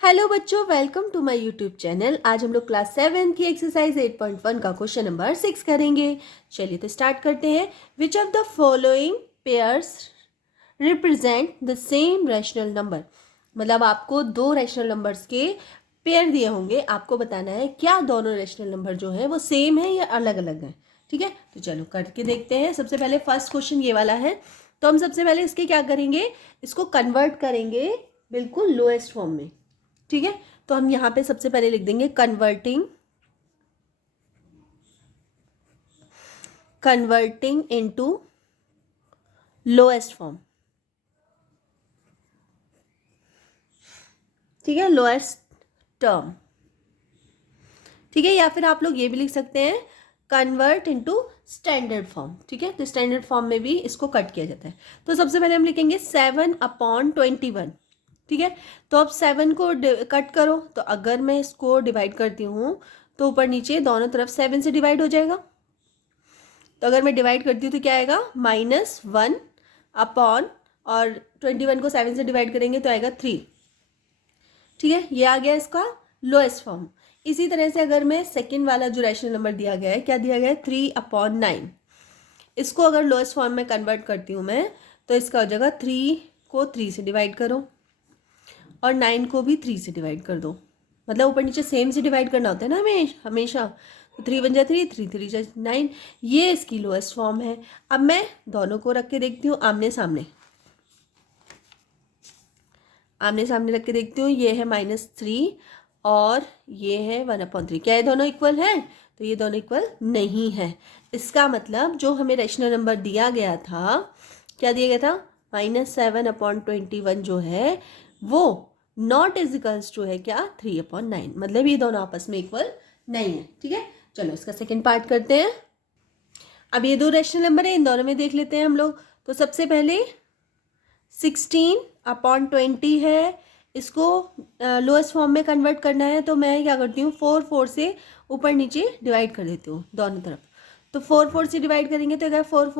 Hello बच्चों, welcome to my YouTube channel. आज हम लोग क्लास 7 की एक्सरसाइज 8.1 का क्वेश्चन नंबर 6 करेंगे। चलिए तो स्टार्ट करते हैं। Which of the following pairs represent the same rational number. मतलब आपको दो रैशनल नंबर्स के पेयर दिए होंगे, आपको बताना है क्या दोनों रैशनल नंबर जो है वो सेम है या अलग अलग है। ठीक है, तो चलो करके देखते हैं। सबसे पहले फर्स्ट क्वेश्चन ये वाला है, तो हम सबसे पहले इसके क्या करेंगे, इसको कन्वर्ट करेंगे बिल्कुल लोएस्ट फॉर्म में। ठीक है, तो हम यहां पे सबसे पहले लिख देंगे कन्वर्टिंग इनटू लोएस्ट फॉर्म। ठीक है, लोएस्ट टर्म। ठीक है, या फिर आप लोग ये भी लिख सकते हैं कन्वर्ट इनटू स्टैंडर्ड फॉर्म। ठीक है, तो स्टैंडर्ड फॉर्म में भी इसको कट किया जाता है। तो सबसे पहले हम लिखेंगे 7/21। ठीक है, तो अब 7 को कट करो, तो अगर मैं इसको डिवाइड करती हूँ तो ऊपर नीचे दोनों तरफ 7 से डिवाइड हो जाएगा। तो अगर मैं डिवाइड करती हूँ तो क्या आएगा, -1 अपॉन, और 21 को 7 से डिवाइड करेंगे तो आएगा 3। ठीक है, ये आ गया इसका लोएस्ट फॉर्म। इसी तरह से अगर मैं सेकंड वाला जो रैशनल नंबर दिया गया है, क्या दिया गया है, 3/9, इसको अगर लोएस्ट फॉर्म में कन्वर्ट करती हूँ मैं, तो इसका हो जाएगा 3 को 3 से डिवाइड करो और 9 को भी 3 से डिवाइड कर दो। मतलब ऊपर नीचे सेम से डिवाइड करना होता है ना हमेशा। तो 3 × 3, 3 × 3 = 9, ये इसकी लोएस्ट फॉर्म है। अब मैं दोनों को रख के देखती हूँ आमने सामने रख के देखती हूँ। ये है -3 और ये है 1/3। क्या ये दोनों इक्वल है? तो ये दोनों इक्वल नहीं है। इसका मतलब जो हमें रैशनल नंबर दिया गया था, क्या दिया गया था, -7/21 जो है वो नॉट इज इक्वल्स टू है क्या, 3/9। मतलब ये दोनों आपस में इक्वल नहीं है। ठीक है, चलो इसका सेकेंड पार्ट करते हैं। अब ये दो रैशनल नंबर है, इन दोनों में देख लेते हैं हम लोग। तो सबसे पहले 16/20 है, इसको लोएस्ट फॉर्म में कन्वर्ट करना है। तो मैं क्या करती हूँ, 4 से ऊपर नीचे डिवाइड कर देती हूँ दोनों तरफ। तो 4 से डिवाइड करेंगे तो क्या, 4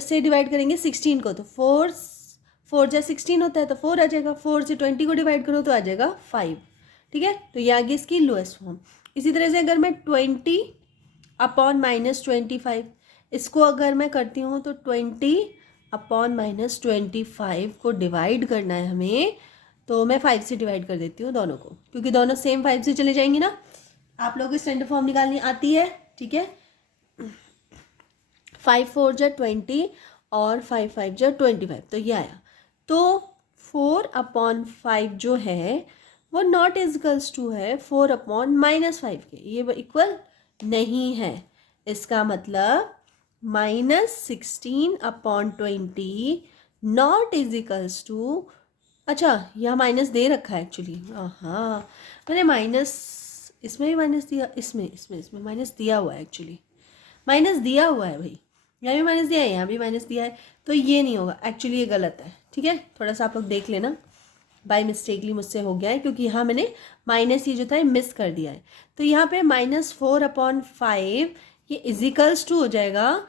से डिवाइड करेंगे 16 को, तो 4 4 × 16 होता है, तो 4 आ जाएगा। 4 से 20 को डिवाइड करो तो आ जाएगा 5। ठीक है, तो ये आ गई इसकी लोएस्ट फॉर्म। इसी तरह से अगर मैं 20/-25, इसको अगर मैं करती हूँ तो 20/-25 को डिवाइड करना है हमें, तो मैं 5 से डिवाइड कर देती हूँ दोनों को, क्योंकि दोनों सेम 5 से चले जाएंगे ना। आप लोगों को स्टैंडर्ड फॉर्म निकालनी आती है। ठीक है, 5 4 = 20 और 5 5 = 25, तो ये आया। तो 4/5 जो है वो नॉट इक्वल्स टू है 4/-5 के, ये इक्वल नहीं है। इसका मतलब -16/20 नॉट इज इक्वल्स टू, अच्छा यहाँ माइनस दे रखा है एक्चुअली। हाँ, मैंने माइनस, इसमें भी माइनस दिया, इसमें माइनस दिया हुआ है एक्चुअली। माइनस दिया हुआ है भाई, यहाँ भी माइनस दिया है, यहाँ भी माइनस दिया है, तो ये नहीं होगा एक्चुअली, ये गलत है। ठीक है, थोड़ा सा आप लोग देख लेना, बाय मिस्टेकली मुझसे हो गया है, क्योंकि यहाँ मैंने माइनस ये जो था मिस कर दिया है। तो यहाँ पे -4/5 ये इजिकल्स टू हो जाएगा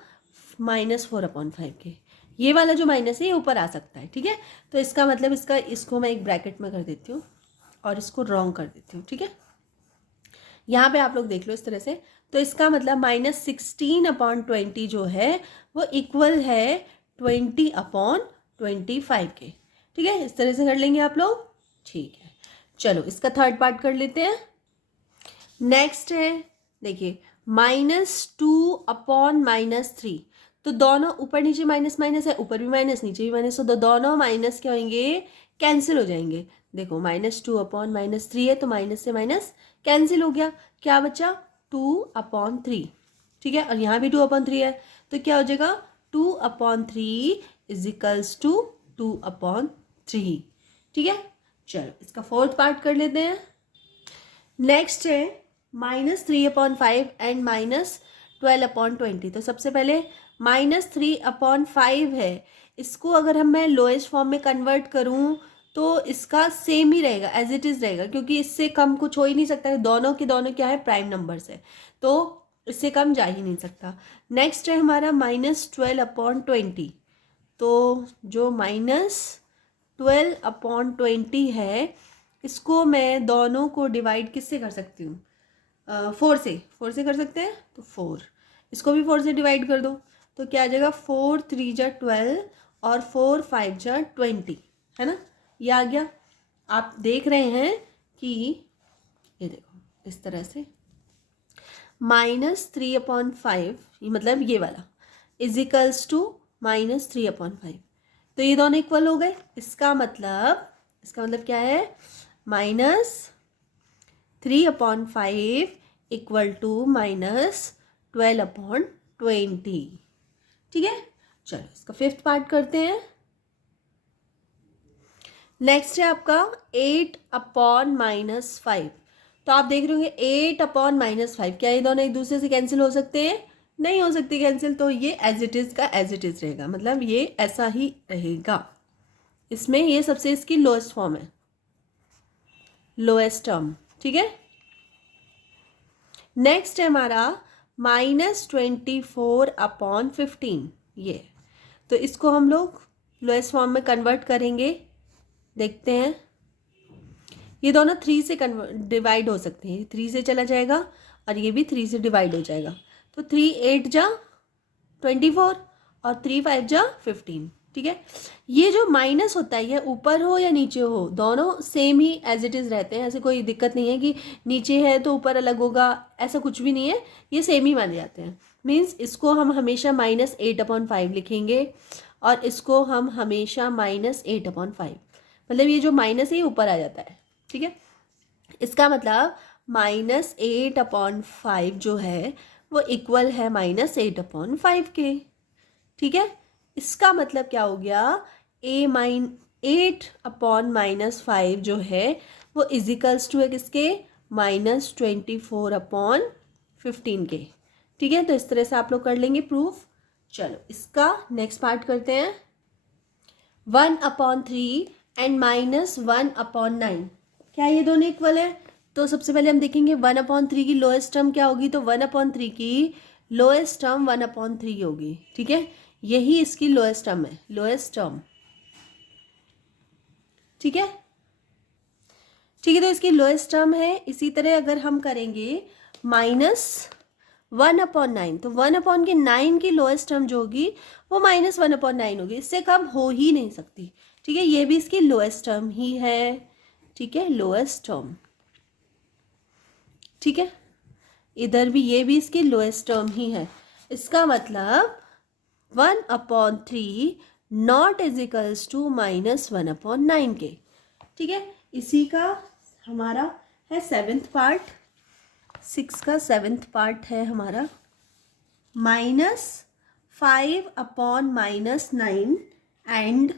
-4/5 के। ये वाला जो माइनस है ये ऊपर आ सकता है। ठीक है, तो इसका मतलब इसको मैं एक ब्रैकेट में कर देती हूँ और इसको रॉन्ग कर देती हूँ। ठीक है, यहाँ पे आप लोग देख लो इस तरह से। तो इसका मतलब -16/20 जो है वो इक्वल है 20/25 के। ठीक है, इस तरह से कर लेंगे आप लोग। ठीक है, चलो इसका थर्ड पार्ट कर लेते हैं। नेक्स्ट है, देखिए -2/-3। तो दोनों ऊपर नीचे माइनस माइनस है, ऊपर भी माइनस नीचे भी माइनस, तो दोनों माइनस क्या होंगे, कैंसिल हो जाएंगे। देखो -2/-3 है, तो माइनस से माइनस कैंसिल हो गया, क्या बचा 2/3। ठीक है, और यहाँ भी 2/3 है, तो क्या हो जाएगा 2/3 = 2/3। ठीक है, चलो इसका फोर्थ पार्ट कर लेते हैं। नेक्स्ट है -3/5 एंड -12/20। तो सबसे पहले -3/5 है, इसको अगर मैं लोएस्ट फॉर्म में कन्वर्ट करूं तो इसका सेम ही रहेगा, एज इट इज रहेगा, क्योंकि इससे कम कुछ हो ही नहीं सकता है। दोनों के दोनों क्या है, प्राइम नंबर्स है, तो इससे कम जा ही नहीं सकता। नेक्स्ट है हमारा -12/20। तो जो 12/20 है, इसको मैं दोनों को डिवाइड किससे कर सकती हूँ? 4 से कर सकते हैं। तो 4, इसको भी 4 से डिवाइड कर दो, तो क्या आ जाएगा? 4 3 जा 12 और 4 5 जा 20, है ना? ये आ गया। आप देख रहे हैं कि ये देखो इस तरह से -3/5, मतलब ये वाला इजिकल्स टू -3/5, तो ये दोनों इक्वल हो गए। इसका मतलब क्या है? -3/5 इक्वल टू -12/20। ठीक है, चलो इसका 5th पार्ट करते हैं। नेक्स्ट है आपका 8/-5। तो आप देख रहे होंगे 8/-5, क्या ये दोनों एक दूसरे से कैंसिल हो सकते हैं? नहीं हो सकते कैंसिल, तो ये एज इट इज़ का एज इट इज़ रहेगा, मतलब ये ऐसा ही रहेगा। इसमें ये सबसे इसकी लोएस्ट फॉर्म है, लोएस्ट टर्म। ठीक है, नेक्स्ट है हमारा -24/15, ये। तो इसको हम लोग लोएस्ट फॉर्म में कन्वर्ट करेंगे। देखते हैं, ये दोनों 3 से डिवाइड हो सकते हैं, 3 से चला जाएगा और ये भी 3 से डिवाइड हो जाएगा। तो 3 8 जा 24 और 3 5 जा 15। ठीक है, ये जो माइनस होता है, ये ऊपर हो या नीचे हो, दोनों सेम ही एज इट इज़ रहते हैं। ऐसे कोई दिक्कत नहीं है कि नीचे है तो ऊपर अलग होगा, ऐसा कुछ भी नहीं है, ये सेम ही माने जाते हैं। मीन्स इसको हम हमेशा -8/5 लिखेंगे और इसको हम हमेशा -8/5, मतलब ये जो माइनस है ये ऊपर आ जाता है। ठीक है, इसका मतलब -8/5 जो है वो इक्वल है -8/5 के। ठीक है, इसका मतलब क्या हो गया? 8/-5 जो है वो इजिकल्स टू है किसके? -24/15 के। ठीक है, तो इस तरह से आप लोग कर लेंगे प्रूफ। चलो इसका नेक्स्ट पार्ट करते हैं। 1/3 एंड -1/9, क्या ये दोनों इक्वल है? तो सबसे पहले हम देखेंगे 1/3 की लोएस्ट टर्म क्या होगी। तो 1/3 की लोएस्ट टर्म 1/3 होगी। ठीक है, यही इसकी लोएस्ट टर्म है, लोएस्ट टर्म। ठीक है, तो इसकी लोएस्ट टर्म है। इसी तरह अगर हम करेंगे -1/9, तो 1/9 की लोएस्ट टर्म जो होगी वो -1/9 होगी, इससे कम हो ही नहीं सकती। ठीक है, ये भी इसकी लोएस्ट टर्म ही है। ठीक है, लोएस्ट टर्म। ठीक है, इधर भी ये भी इसकी लोएस्ट टर्म ही है। इसका मतलब 1/3 नॉट इजिकल्स टू -1/9 के। ठीक है, इसी का हमारा है 7th पार्ट। 6 का 7th पार्ट है हमारा -5/-9 एंड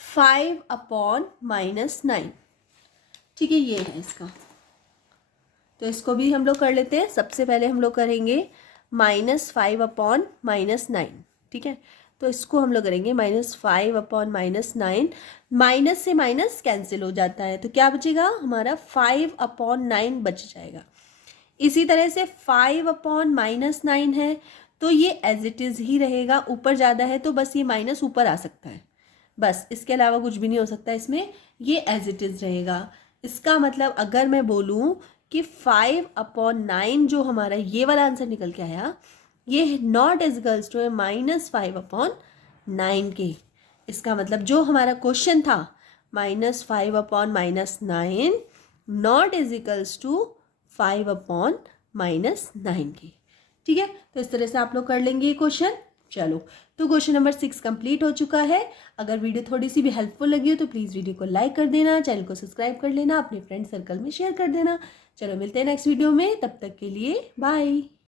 5/-9। ठीक है, ये है इसका। तो इसको भी हम लोग कर लेते हैं। सबसे पहले हम लोग करेंगे -5/-9। ठीक है, तो इसको हम लोग करेंगे -5/-9। माइनस से माइनस कैंसिल हो जाता है, तो क्या बचेगा हमारा? 5/9 बच जाएगा। इसी तरह से 5/-9 है, तो ये एज इट इज़ ही रहेगा। ऊपर ज़्यादा है तो बस ये माइनस ऊपर आ सकता है, बस इसके अलावा कुछ भी नहीं हो सकता इसमें, ये एज इट इज़ रहेगा। इसका मतलब अगर मैं बोलूँ कि 5/9 जो हमारा ये वाला आंसर निकल के आया, ये नॉट इजिकल्स टू है -5/9 के। इसका मतलब जो हमारा क्वेश्चन था -5/-9 नॉट इजिकल्स टू 5/-9 के। ठीक है, तो इस तरह से आप लोग कर लेंगे ये क्वेश्चन। चलो, तो क्वेश्चन नंबर 6 कंप्लीट हो चुका है। अगर वीडियो थोड़ी सी भी हेल्पफुल लगी हो तो प्लीज़ वीडियो को लाइक कर देना, चैनल को सब्सक्राइब कर लेना, अपने फ्रेंड सर्कल में शेयर कर देना। चलो मिलते हैं नेक्स्ट वीडियो में, तब तक के लिए बाय।